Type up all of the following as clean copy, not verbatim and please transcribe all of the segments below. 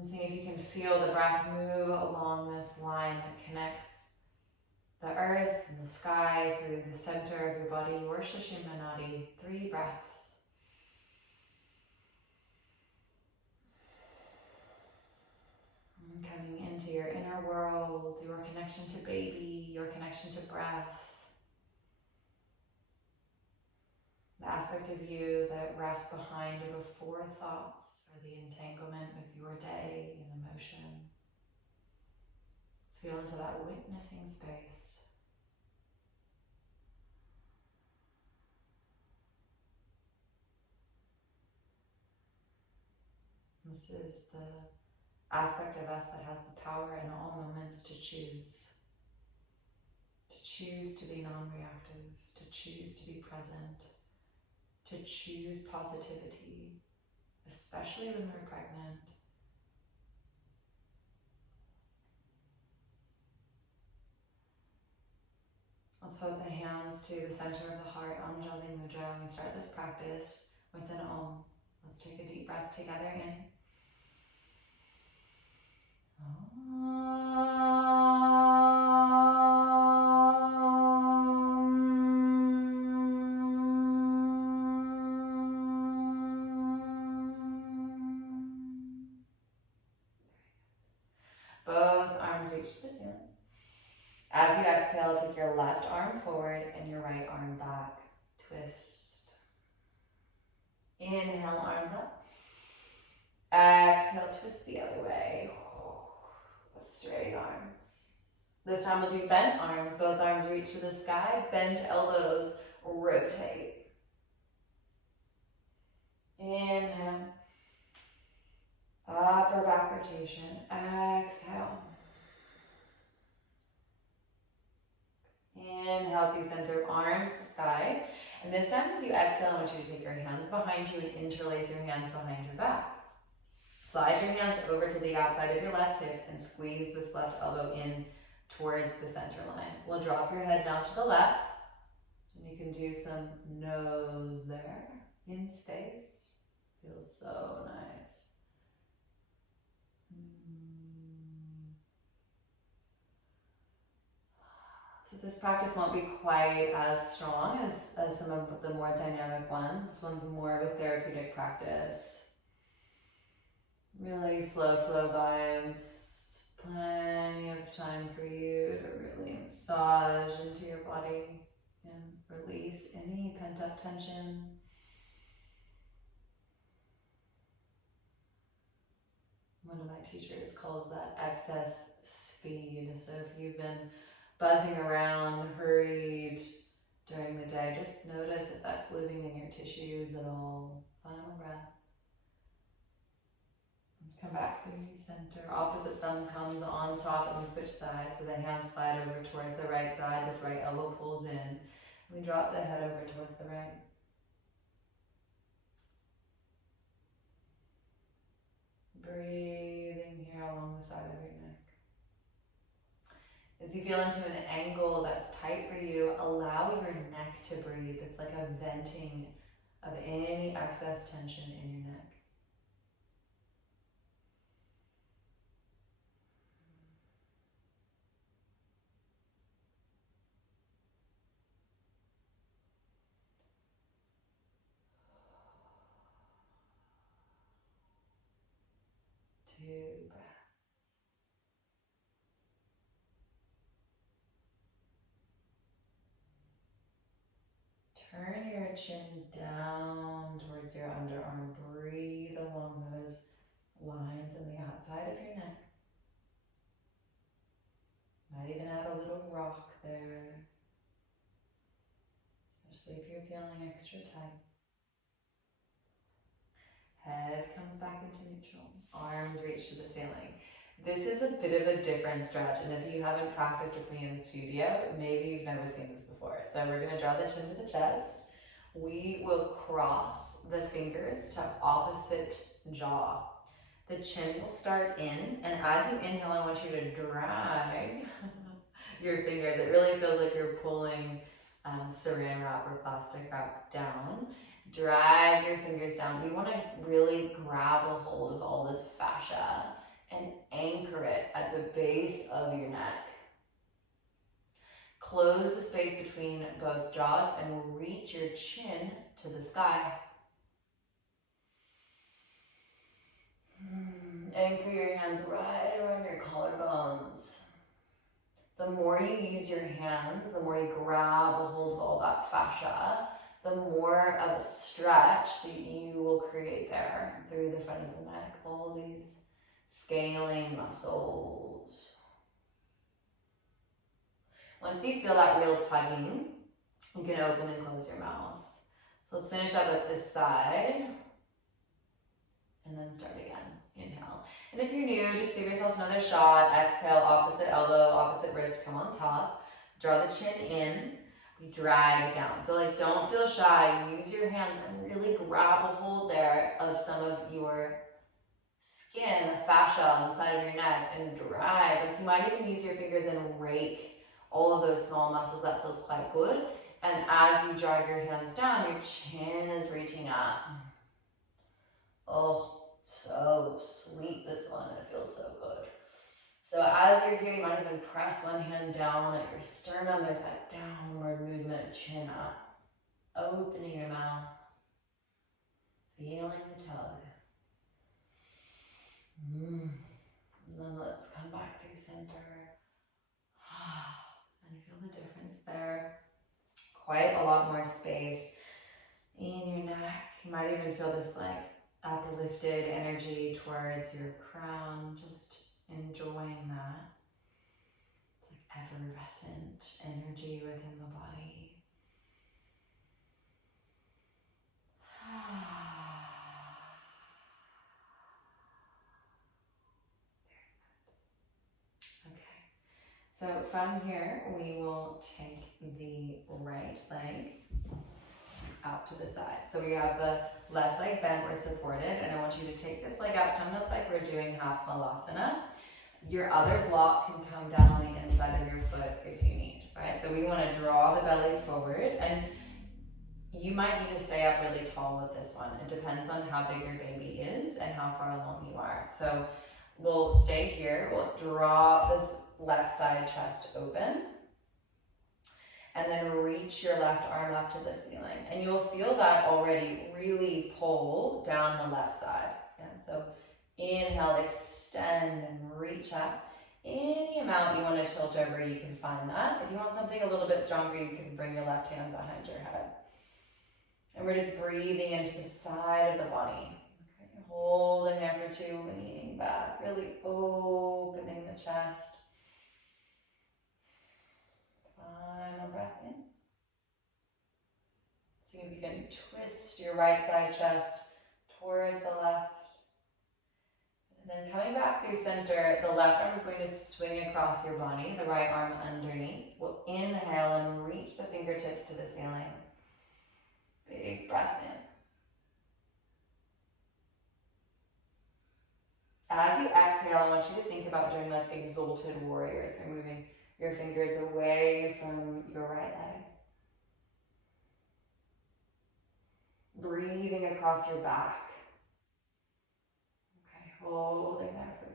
And see if you can feel the breath move along this line that connects the earth and the sky through the center of your body, or Sushumna Nadi. 3 breaths. And coming into your inner world, your connection to baby, your connection to breath. The aspect of you that rests behind or before thoughts or the entanglement with your day and emotion. Let's feel into that witnessing space. This is the aspect of us that has the power in all moments to choose. To choose to be non-reactive, to choose to be present, to choose positivity, especially when we're pregnant. Let's hold the hands to the center of the heart, Anjali Mudra, and we start this practice with an Om. Let's take a deep breath together in. Both arms reach to the ceiling. As you exhale, take your left arm forward and your right arm back. Twist. Inhale, arms up. Exhale, twist the other way. Straight arms. This time we'll do bent arms. Both arms reach to the sky. Bent elbows, rotate. Inhale. Upper back rotation. Exhale. Inhale through center, arms to sky. And this time as you exhale, I want you to take your hands behind you and interlace your hands behind your back. Slide your hands over to the outside of your left hip and squeeze this left elbow in towards the center line. We'll drop your head now to the left. And you can do some nose there in space. Feels so nice. So this practice won't be quite as strong as some of the more dynamic ones. This one's more of a therapeutic practice. Really slow flow vibes. Plenty of time for you to really massage into your body and release any pent up tension. One of my teachers calls that excess speed. So if you've been buzzing around, hurried during the day, just notice if that's living in your tissues at all. Final breath. Let's come back through center. Opposite thumb comes on top and we switch sides. So the hands slide over towards the right side. This right elbow pulls in. We drop the head over towards the right. Breathing here along the side of your neck. As you feel into an angle that's tight for you, allow your neck to breathe. It's like a venting of any excess tension in your neck. Two breaths. Turn your chin down towards your underarm. Breathe along those lines on the outside of your neck. Might even add a little rock there, especially if you're feeling extra tight. Head comes back into neutral. Arms reach to the ceiling. This is a bit of a different stretch, and if you haven't practiced with me in the studio, maybe you've never seen this before. So we're going to draw the chin to the chest. We will cross the fingers to opposite jaw. The chin will start in, and as you inhale, I want you to drag your fingers. It really feels like you're pulling saran wrap or plastic wrap down. Drag your fingers down. We want to really grab a hold of all this fascia base of your neck. Close the space between both jaws and reach your chin to the sky. Anchor your hands right around your collarbones. The more you use your hands, the more you grab a hold of all that fascia, the more of a stretch that you will create there through the front of the neck, all these scaling muscles. Once you feel that real tugging, you can open and close your mouth. So let's finish up with this side, and then start again. Inhale. And if you're new, just give yourself another shot. Exhale, opposite elbow, opposite wrist, come on top. Draw the chin in. We drag down. So like, don't feel shy. Use your hands and really grab a hold there of some of your skin, the fascia on the side of your neck, and drag. Like, you might even use your fingers and rake all of those small muscles. That feels quite good. And as you drag your hands down, your chin is reaching up. Oh, so sweet, this one. It feels so good. So as you're here, you might even press one hand down at your sternum. There's that downward movement, chin up. Opening your mouth. Feeling the tug. And then let's come back through center. And feel the difference there. Quite a lot more space in your neck. You might even feel this like uplifted energy towards your crown. Just enjoying that. It's like effervescent energy within the body. So from here, we will take the right leg out to the side. So we have the left leg bent or supported, and I want you to take this leg out, kind of like we're doing half malasana. Your other block can come down on the inside of your foot if you need, right? So we want to draw the belly forward, and you might need to stay up really tall with this one. It depends on how big your baby is and how far along you are. So we'll stay here. We'll draw this left side chest open, and then reach your left arm up to the ceiling. And you'll feel that already really pull down the left side. Yeah, so inhale, extend and reach up. Any amount you want to tilt over, you can find that. If you want something a little bit stronger, you can bring your left hand behind your head. And we're just breathing into the side of the body. Okay, holding there for 2, leaning back, really opening the chest. Final breath in. See if you can twist your right side chest towards the left. And then coming back through center, the left arm is going to swing across your body, the right arm underneath. We'll inhale and reach the fingertips to the ceiling. Big breath in. As you exhale, I want you to think about doing like exalted warrior. So moving your fingers away from your right leg. Breathing across your back. Okay, holding there for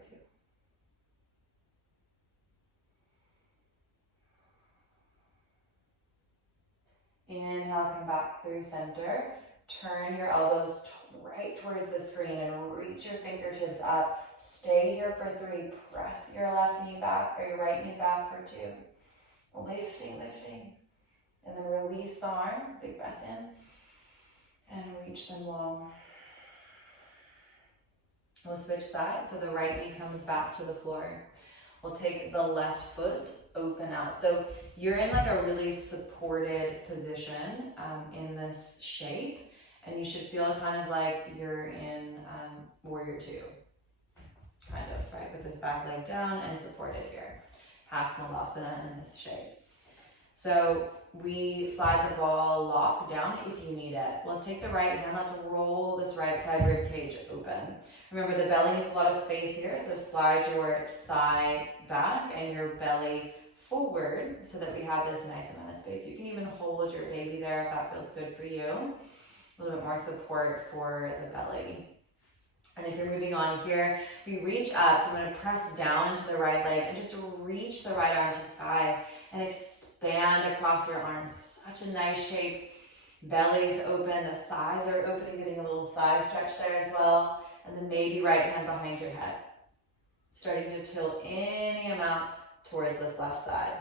2. Inhale, come back through center. Turn your elbows right towards the screen and reach your fingertips up. Stay here for 3. Press your left knee back or your right knee back for 2. Lifting, lifting. And then release the arms. Big breath in. And reach them long. We'll switch sides. So the right knee comes back to the floor. We'll take the left foot open out. So you're in like a really supported position in this shape. And you should feel kind of like you're in warrior 2. Kind of, right? With this back leg down and supported here. Half malasana in this shape. So we slide the ball lock down if you need it. Let's take the right hand. Let's roll this right side rib cage open. Remember, the belly needs a lot of space here. So slide your thigh back and your belly forward so that we have this nice amount of space. You can even hold your baby there if that feels good for you. A little bit more support for the belly. And if you're moving on here, we reach up. So I'm going to press down into the right leg and just reach the right arm to sky and expand across your arms. Such a nice shape. Belly's open, the thighs are opening, getting a little thigh stretch there as well. And then maybe right hand behind your head. Starting to tilt any amount towards this left side.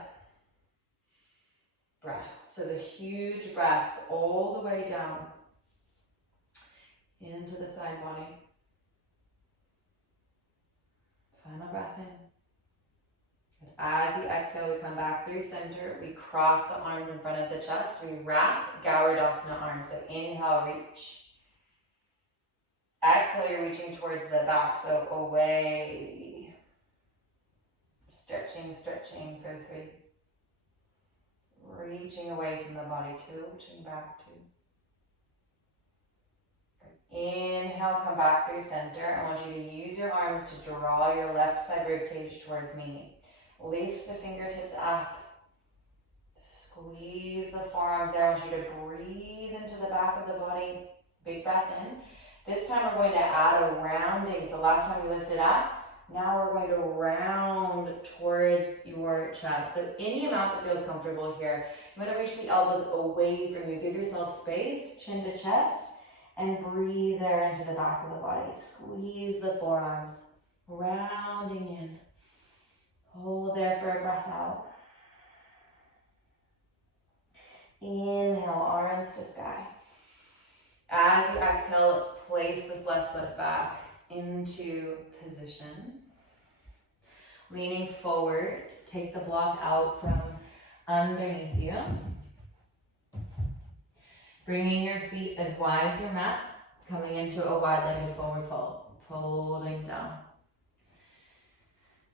Breath. So the huge breaths all the way down into the side body. Final breath in. As you exhale, we come back through center. We cross the arms in front of the chest. We wrap Gowardasana arms. So inhale, reach. Exhale, you're reaching towards the back. So away. Stretching, stretching for 3. Reaching away from the body, 2. Reaching back, 2. Inhale, come back through center. I want you to use your arms to draw your left side rib cage towards me. Lift the fingertips up. Squeeze the forearms there. I want you to breathe into the back of the body. Big breath in. This time we're going to add a rounding. So last time we lifted up. Now we're going to round towards your chest. So any amount that feels comfortable here. I'm going to reach the elbows away from you. Give yourself space, chin to chest. And breathe there into the back of the body. Squeeze the forearms. Rounding in. Hold there for a breath out. Inhale, arms to sky. As you exhale, let's place this left foot back into position. Leaning forward, take the block out from underneath you. Bringing your feet as wide as your mat, coming into a wide-legged forward fold, folding down.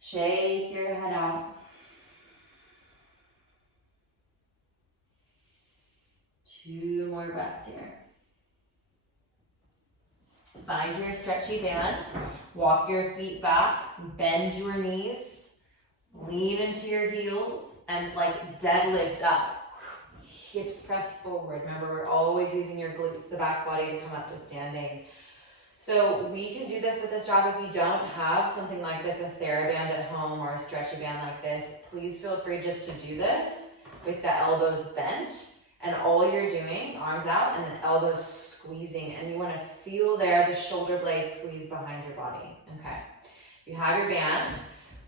Shake your head out. 2 more breaths here. Find your stretchy band. Walk your feet back. Bend your knees. Lean into your heels and like deadlift up. Hips press forward. Remember, we're always using your glutes, the back body to come up to standing. So we can do this with a strap. If you don't have something like this, a TheraBand at home or a stretchy band like this, please feel free just to do this with the elbows bent. And all you're doing, arms out and then elbows squeezing. And you want to feel there the shoulder blades squeeze behind your body. Okay. You have your band.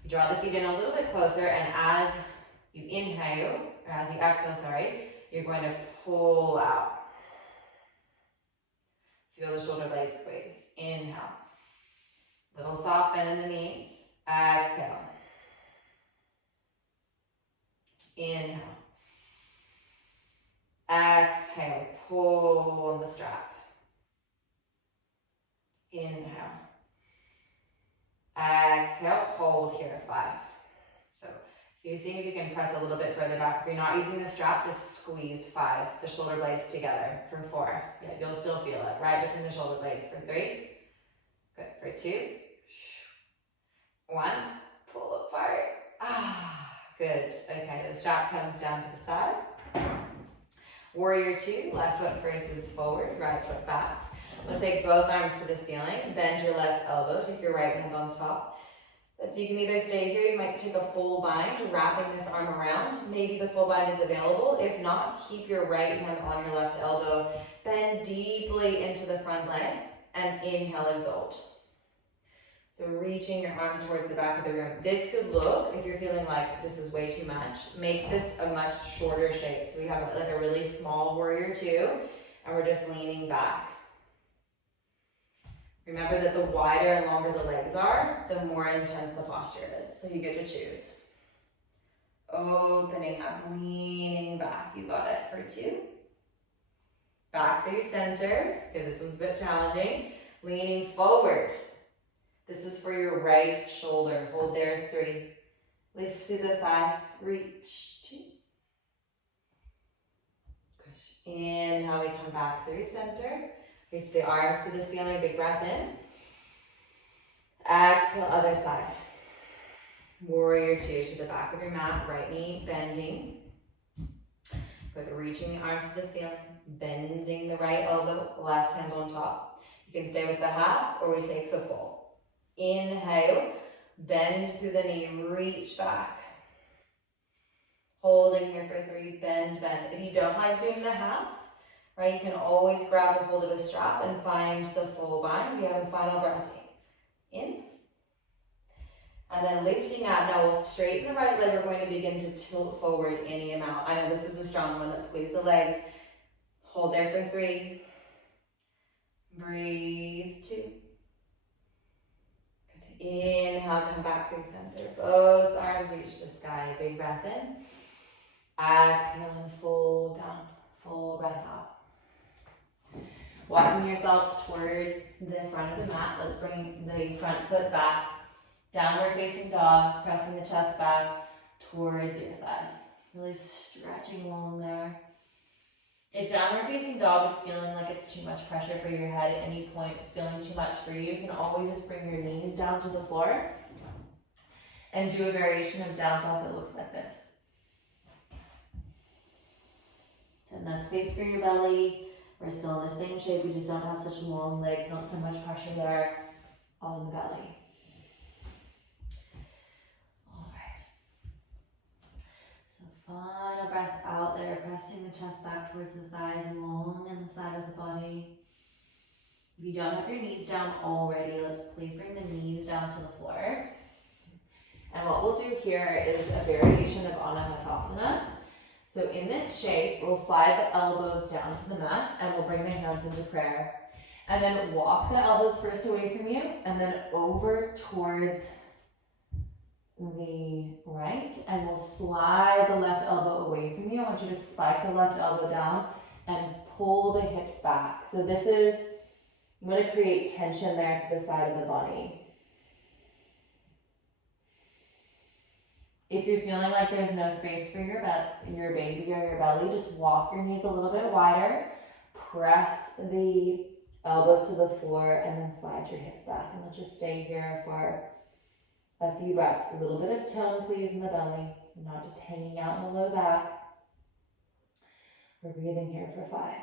You draw the feet in a little bit closer. And as you inhale, or as you exhale, sorry, you're going to pull out. Feel the shoulder blades squeeze. Inhale. Little soft bend in the knees. Exhale. Inhale. Exhale. Pull on the strap. Inhale. Exhale. Hold here. 5. So you see if you can press a little bit further back. If you're not using the strap, just squeeze 5, the shoulder blades together for 4. Yeah, you'll still feel it right between the shoulder blades for 3. Good. For 2. 1. Pull apart. Good. Okay, the strap comes down to the side. Warrior 2, left foot faces forward, right foot back. We'll take both arms to the ceiling. Bend your left elbow. Take your right hand on top. So you can either stay here, you might take a full bind, wrapping this arm around. Maybe the full bind is available. If not, keep your right hand on your left elbow. Bend deeply into the front leg and inhale, exalt. So reaching your arm towards the back of the room. This could look, if you're feeling like this is way too much, make this a much shorter shape. So we have like a really small warrior 2, and we're just leaning back. Remember that the wider and longer the legs are, the more intense the posture is. So you get to choose. Opening up, leaning back. You got it for 2. Back through center. Okay, this one's a bit challenging. Leaning forward. This is for your right shoulder. Hold there, 3. Lift through the thighs. Reach, 2. Good. Inhale, we come back through center. Reach the arms to the ceiling, big breath in. Exhale, other side. Warrior 2 to the back of your mat, right knee bending. Good, reaching the arms to the ceiling, bending the right elbow, left hand on top. You can stay with the half or we take the full. Inhale, bend through the knee, reach back. Holding here for 3, bend, bend. If you don't like doing the half, right, you can always grab a hold of a strap and find the full bind. We have a final breath in. And then lifting up. Now we'll straighten the right leg. We're going to begin to tilt forward any amount. I know this is a strong one. Let's squeeze the legs. Hold there for 3. Breathe 2. Inhale, come back through center. Both arms reach the sky. Big breath in. Exhale and fold down. Full breath out. Walking yourself towards the front of the mat. Let's bring the front foot back. Downward facing dog. Pressing the chest back towards your thighs. Really stretching along there. If downward facing dog is feeling like it's too much pressure for your head at any point, it's feeling too much for you can always just bring your knees down to the floor and do a variation of down dog that looks like this. Enough space for your belly. We're still in the same shape, we just don't have such long legs, not so much pressure there on the belly. Alright. So final breath out there, pressing the chest back towards the thighs, long in the side of the body. If you don't have your knees down already, let's please bring the knees down to the floor. And what we'll do here is a variation of Anahatasana. So in this shape, we'll slide the elbows down to the mat and we'll bring the hands into prayer. And then walk the elbows first away from you and then over towards the right. And we'll slide the left elbow away from you. I want you to spike the left elbow down and pull the hips back. So this is, I'm going to create tension there to the side of the body. If you're feeling like there's no space for your baby or your belly, just walk your knees a little bit wider, press the elbows to the floor, and then slide your hips back. And we'll just stay here for a few breaths. A little bit of tone, please, in the belly. You're not just hanging out in the low back. We're breathing here for 5.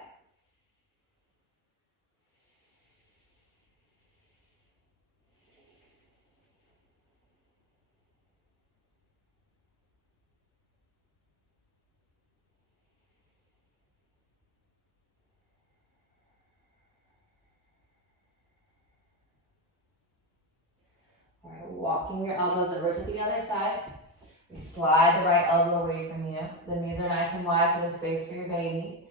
Alright, walking your elbows over to the other side. We slide the right elbow away from you. The knees are nice and wide, so there's space for your baby.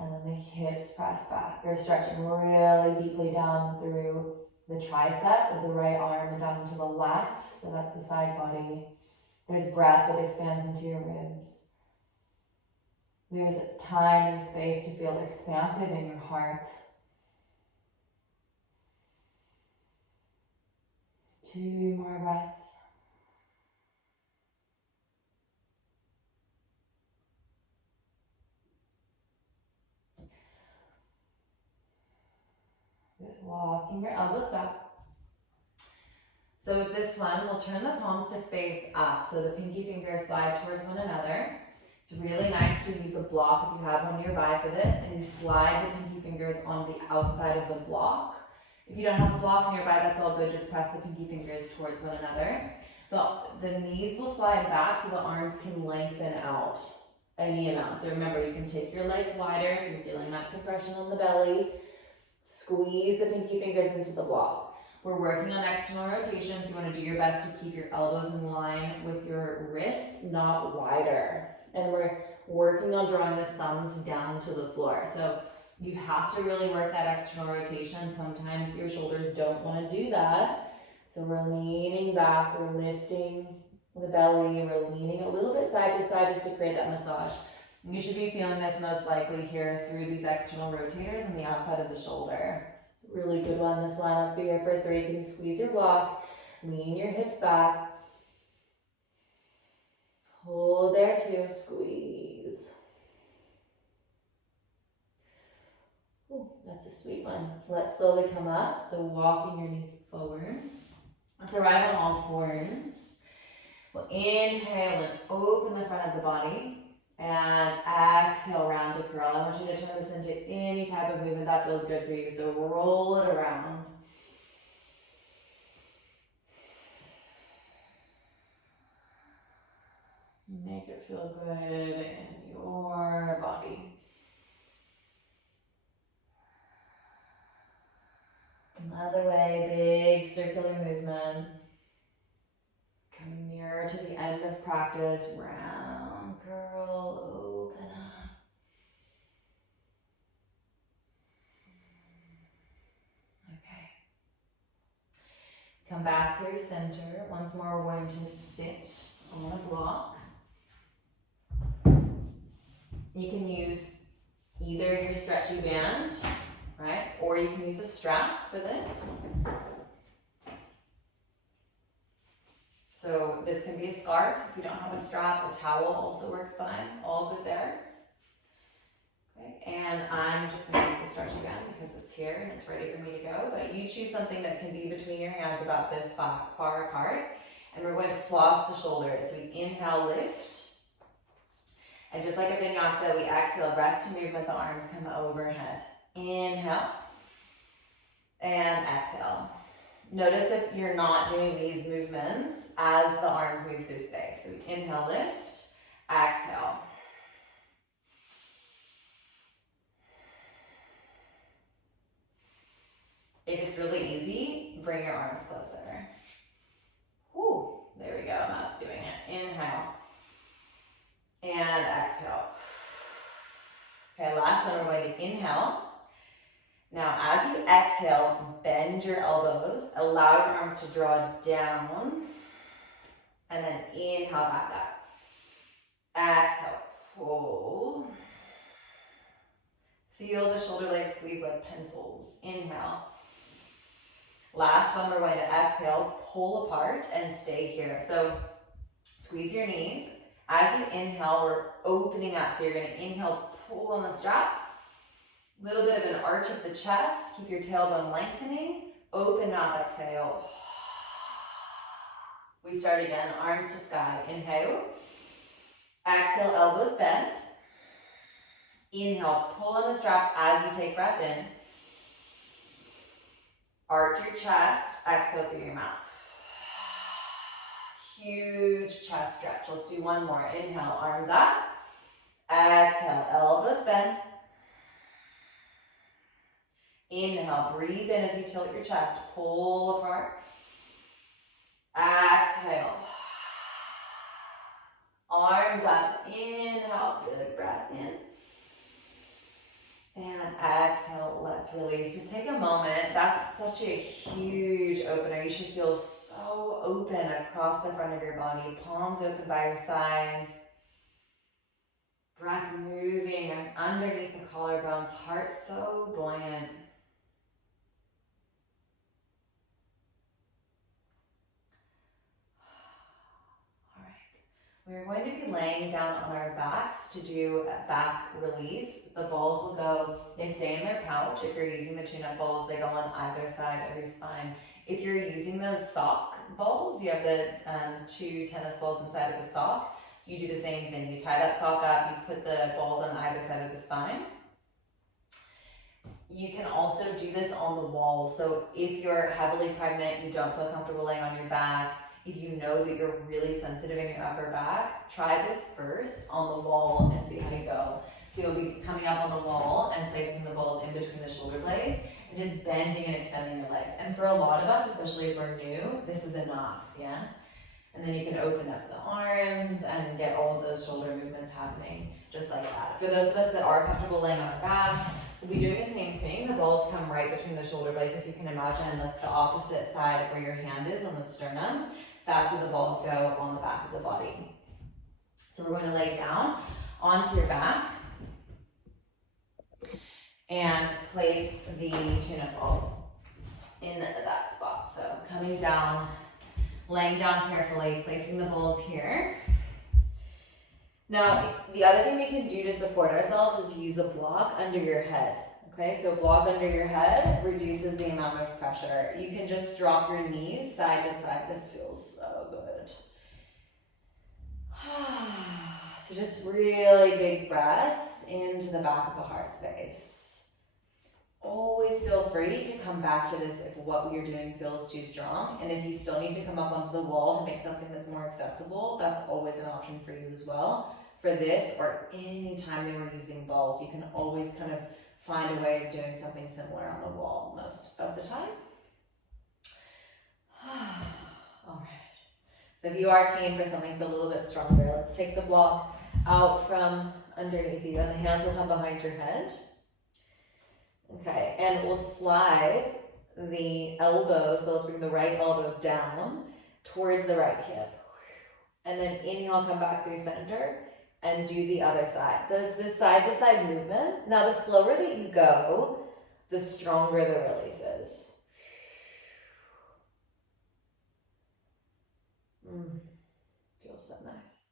And then the hips press back. You're stretching really deeply down through the tricep with the right arm and down into the left. So that's the side body. There's breath that expands into your ribs. There's time and space to feel expansive in your heart. 2 more breaths. Good. Walking your elbows back. So with this one, we'll turn the palms to face up. So the pinky fingers slide towards one another. It's really nice to use a block if you have one nearby for this, and you slide the pinky fingers on the outside of the block. If you don't have a block nearby, that's all good. Just press the pinky fingers towards one another. The knees will slide back so the arms can lengthen out any amount. So remember, you can take your legs wider if you're feeling that compression on the belly. Squeeze the pinky fingers into the block. We're working on external rotation, so you want to do your best to keep your elbows in line with your wrists, not wider. And we're working on drawing the thumbs down to the floor. So you have to really work that external rotation. Sometimes your shoulders don't want to do that. So we're leaning back, we're lifting the belly, we're leaning a little bit side to side just to create that massage. You should be feeling this most likely here through these external rotators and the outside of the shoulder. It's a really good one, this one. Let's be here for 3. You can squeeze your block, lean your hips back. Hold there 2, squeeze. Ooh, that's a sweet one. Let's slowly come up. So walking your knees forward. Let's arrive on all 4s. We'll inhale and open the front of the body. And exhale, round to curl. I want you to turn this into any type of movement that feels good for you. So roll it around. Make it feel good in your body. Another way, big circular movement. Coming nearer to the end of practice. Round, curl, open up. Okay. Come back through center. Once more, we're going to sit on a block. You can use either your stretchy band, right? Or you can use a strap for this. So this can be a scarf. If you don't have a strap, a towel also works fine. All good there. Okay, and I'm just going to use the stretchy band because it's here and it's ready for me to go. But you choose something that can be between your hands about this far apart. And we're going to floss the shoulders. So we inhale, lift. And just like a vinyasa, we exhale, breath to movement, the arms come overhead. Inhale. And exhale. Notice if you're not doing these movements as the arms move through space. So we inhale, lift, exhale. If it's really easy, bring your arms closer. Whew, there we go, that's doing it. Inhale. And exhale. Okay, last one, we're going to inhale. Now, as you exhale, bend your elbows, allow your arms to draw down, and then inhale back up. Exhale, pull. Feel the shoulder blades squeeze like pencils. Inhale. Last one, we're going to exhale, pull apart, and stay here. So, squeeze your knees. As you inhale, we're opening up. So you're going to inhale, pull on the strap. Little bit of an arch of the chest. Keep your tailbone lengthening. Open mouth, exhale. We start again, arms to sky. Inhale. Exhale, elbows bend. Inhale, pull on the strap as you take breath in. Arch your chest. Exhale through your mouth. Huge chest stretch. Let's do one more. Inhale, arms up. Exhale, elbows bend. Inhale, breathe in as you tilt your chest. Pull apart. Exhale. Arms up. Inhale, big breath in. And exhale, let's release. Just take a moment. That's such a huge opener. You should feel so open across the front of your body. Palms open by your sides. Breath moving underneath the collarbones. Heart so buoyant. We're going to be laying down on our backs to do a back release. The balls will go, they stay in their pouch. If you're using the tune-up balls, they go on either side of your spine. If you're using those sock balls, you have the 2 tennis balls inside of a sock, you do the same thing. You tie that sock up, you put the balls on either side of the spine. You can also do this on the wall. So if you're heavily pregnant, you don't feel comfortable laying on your back, if you know that you're really sensitive in your upper back, try this first on the wall and see how you go. So you'll be coming up on the wall and placing the balls in between the shoulder blades and just bending and extending your legs. And for a lot of us, especially if we're new, this is enough, yeah? And then you can open up the arms and get all of those shoulder movements happening just like that. For those of us that are comfortable laying on our backs, we'll be doing the same thing. The balls come right between the shoulder blades. If you can imagine like the opposite side of where your hand is on the sternum, that's where the balls go on the back of the body. So we're going to lay down onto your back and place the tune-up balls in that spot. So coming down, laying down carefully, placing the balls here. Now, the other thing we can do to support ourselves is use a block under your head. Okay, so block under your head reduces the amount of pressure. You can just drop your knees side to side. This feels so good. So just really big breaths into the back of the heart space. Always feel free to come back to this if what you're doing feels too strong. And if you still need to come up onto the wall to make something that's more accessible, that's always an option for you as well. For this, or any time they were using balls, you can always kind of find a way of doing something similar on the wall most of the time. All right. So if you are keen for something that's a little bit stronger, let's take the block out from underneath you, and the hands will come behind your head. Okay, and we'll slide the elbow, so let's bring the right elbow down towards the right hip. And then inhale, come back through center, and do the other side. So it's this side-to-side movement. Now, the slower that you go, the stronger the release is. Feels so nice.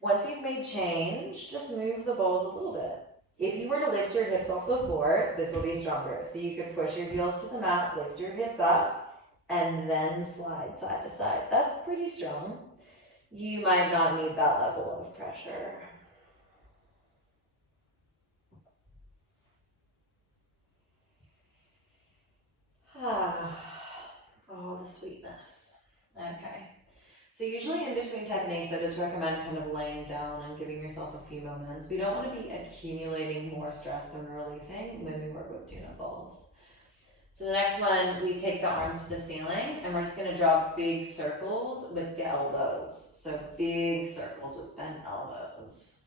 Once you've made change, just move the balls a little bit. If you were to lift your hips off the floor, this will be stronger. So you could push your heels to the mat, lift your hips up, and then slide side to side. That's pretty strong. You might not need that level of pressure. Oh, the sweetness. Okay. So usually in between techniques, I just recommend kind of laying down and giving yourself a few moments. We don't want to be accumulating more stress than we're releasing when we work with tune-up balls. So the next one, we take the arms to the ceiling, and we're just going to draw big circles with the elbows. So big circles with bent elbows.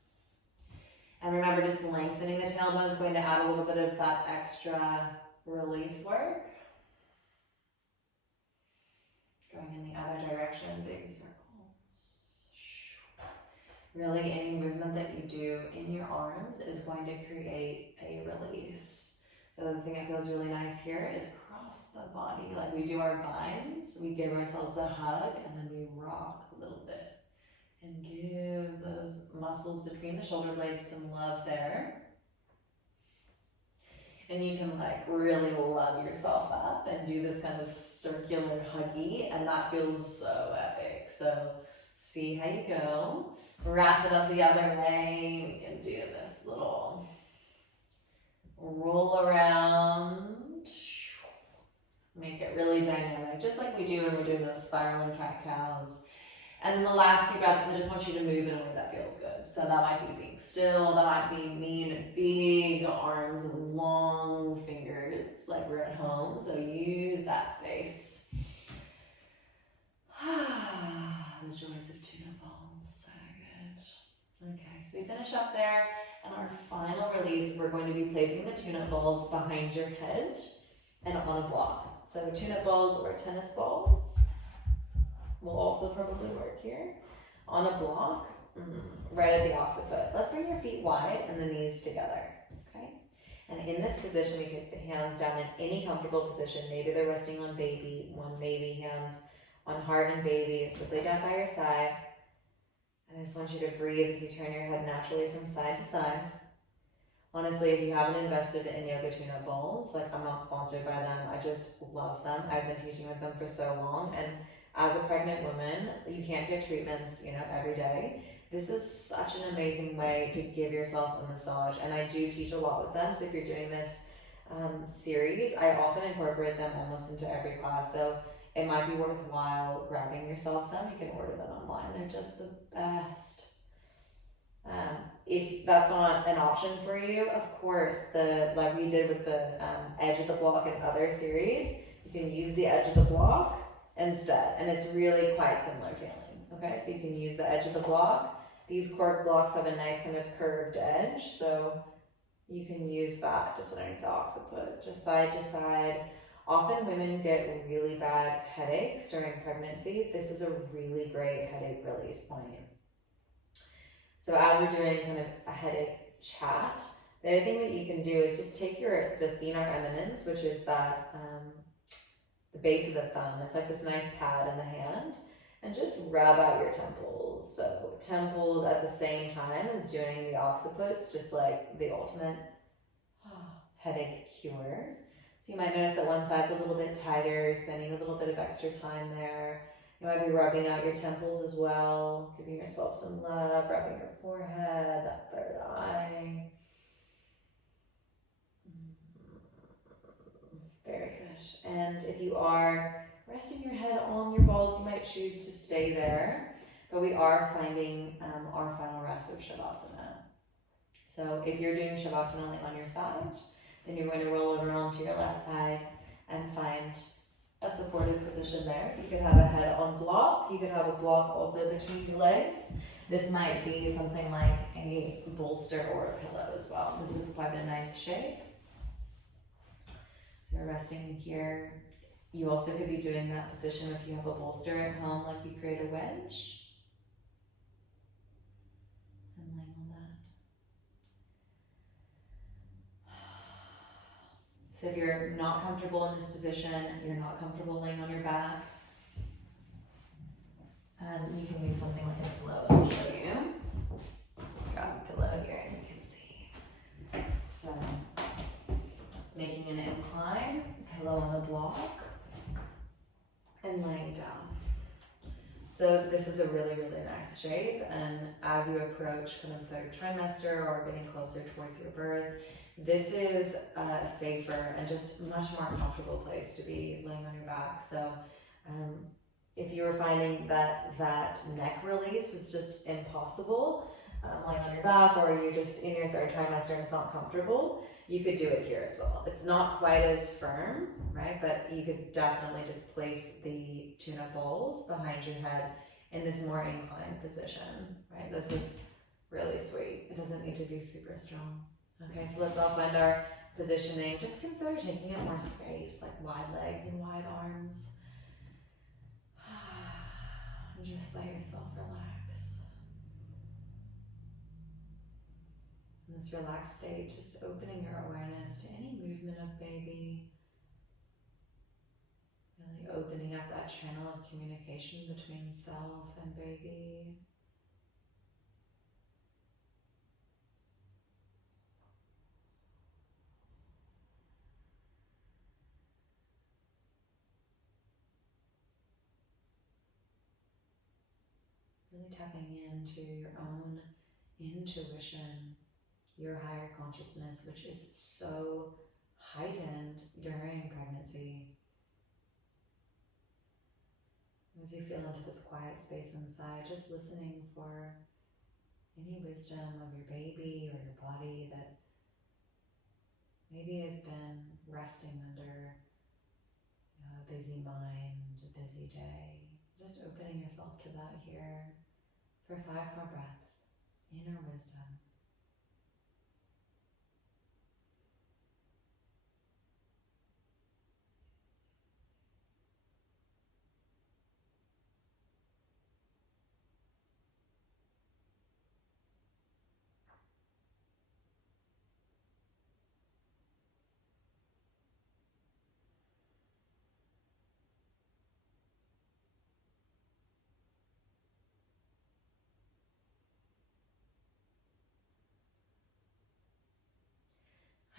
And remember, just lengthening the tailbone is going to add a little bit of that extra release work. Going in the other direction, big circles. Really, any movement that you do in your arms is going to create a release. So the thing that feels really nice here is across the body. Like we do our binds, we give ourselves a hug, and then we rock a little bit. And give those muscles between the shoulder blades some love there. And you can like really love yourself up and do this kind of circular huggy, and that feels so epic. So see how you go. Wrap it up the other way. We can do this little roll around. Make it really dynamic, just like we do when we're doing those spiraling cat-cows. And then the last few breaths, I just want you to move in a way that feels good. So that might be being still, that might be me, big arms and long fingers, like we're at home. So use that space. The joys of tune-up balls, so good. Okay, so we finish up there, and our final release, we're going to be placing the tune-up balls behind your head and on a block. So tune-up balls or tennis balls will also probably work here. On a block, right at the occiput. Let's bring your feet wide and the knees together, okay? And in this position, we take the hands down in any comfortable position. Maybe they're resting on baby, one maybe hands on heart and baby, or simply down by your side. And I just want you to breathe as you turn your head naturally from side to side. Honestly, if you haven't invested in yoga tune-up balls, like I'm not sponsored by them, I just love them. I've been teaching with them for so long, and as a pregnant woman, you can't get treatments, every day. This is such an amazing way to give yourself a massage, and I do teach a lot with them. So if you're doing this series, I often incorporate them almost into every class. So it might be worthwhile grabbing yourself some. You can order them online. They're just the best. If that's not an option for you, of course, like we did with the edge of the block in other series, you can use the edge of the block instead, and it's really quite similar feeling. Okay, so you can use the edge of the block. These cork blocks have a nice kind of curved edge, so you can use that just underneath the occiput, just side to side. Often women get really bad headaches during pregnancy. This is a really great headache release point. So as we're doing kind of a headache chat, the other thing that you can do is just take the thenar eminence, which is that the base of the thumb. It's like this nice pad in the hand, and just rub out your temples. So temples at the same time as doing the occiput, just like the ultimate headache cure. So you might notice that one side's a little bit tighter, spending a little bit of extra time there. You might be rubbing out your temples as well, giving yourself some love, rubbing your forehead, that third eye. Very good. And if you are resting your head on your balls, you might choose to stay there. But we are finding our final rest of Shavasana. So if you're doing Shavasana on your side, then you're going to roll over onto your left side and find a supported position there. You could have a head on block. You could have a block also between your legs. This might be something like a bolster or a pillow as well. This is quite a nice shape. So you're resting here. You also could be doing that position if you have a bolster at home, like you create a wedge. And laying on that. So if you're not comfortable in this position, you're not comfortable laying on your back, you can use something like a pillow. I'll show you. Just grab a pillow here and you can see. So, making an incline, pillow on the block, and laying down. So this is a really, really nice shape, and as you approach kind of third trimester or getting closer towards your birth, this is a safer and just much more comfortable place to be laying on your back. So if you were finding that that neck release was just impossible, laying on your back, or you're just in your third trimester and it's not comfortable, you could do it here as well. It's not quite as firm, right? But you could definitely just place the tuna balls behind your head in this more inclined position, right? This is really sweet. It doesn't need to be super strong. Okay, so let's all find our positioning. Just consider taking up more space, like wide legs and wide arms. And just let yourself relax. In this relaxed state, just opening your awareness to any movement of baby. Really opening up that channel of communication between self and baby. Really tapping into your own intuition, your higher consciousness, which is so heightened during pregnancy. As you feel into this quiet space inside, just listening for any wisdom of your baby or your body that maybe has been resting under a busy mind, a busy day. Just opening yourself to that here for 5 more breaths. Inner wisdom.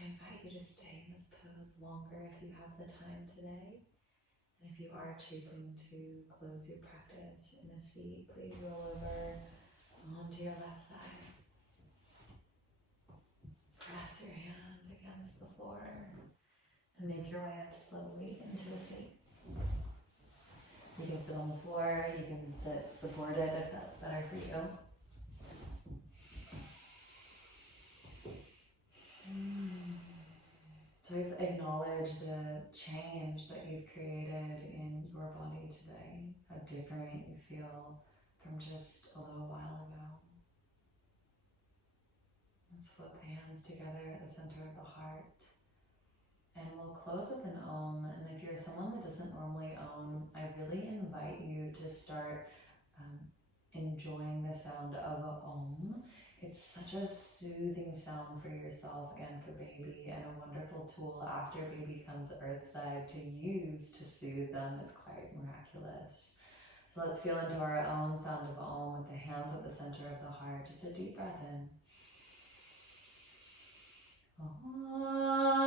I invite you to stay in this pose longer if you have the time today. And if you are choosing to close your practice in a seat, please roll over onto your left side. Press your hand against the floor and make your way up slowly into a seat. You can sit on the floor, you can sit supported if that's better for you. So just acknowledge the change that you've created in your body today, how different you feel from just a little while ago. Let's flip the hands together at the center of the heart. And we'll close with an Om. And if you're someone that doesn't normally Om, I really invite you to start enjoying the sound of a Om. It's such a soothing sound for yourself and for baby, and a wonderful tool after baby comes earthside to use to soothe them. It's quite miraculous. So let's feel into our own sound of Om with the hands at the center of the heart. Just a deep breath in. Om.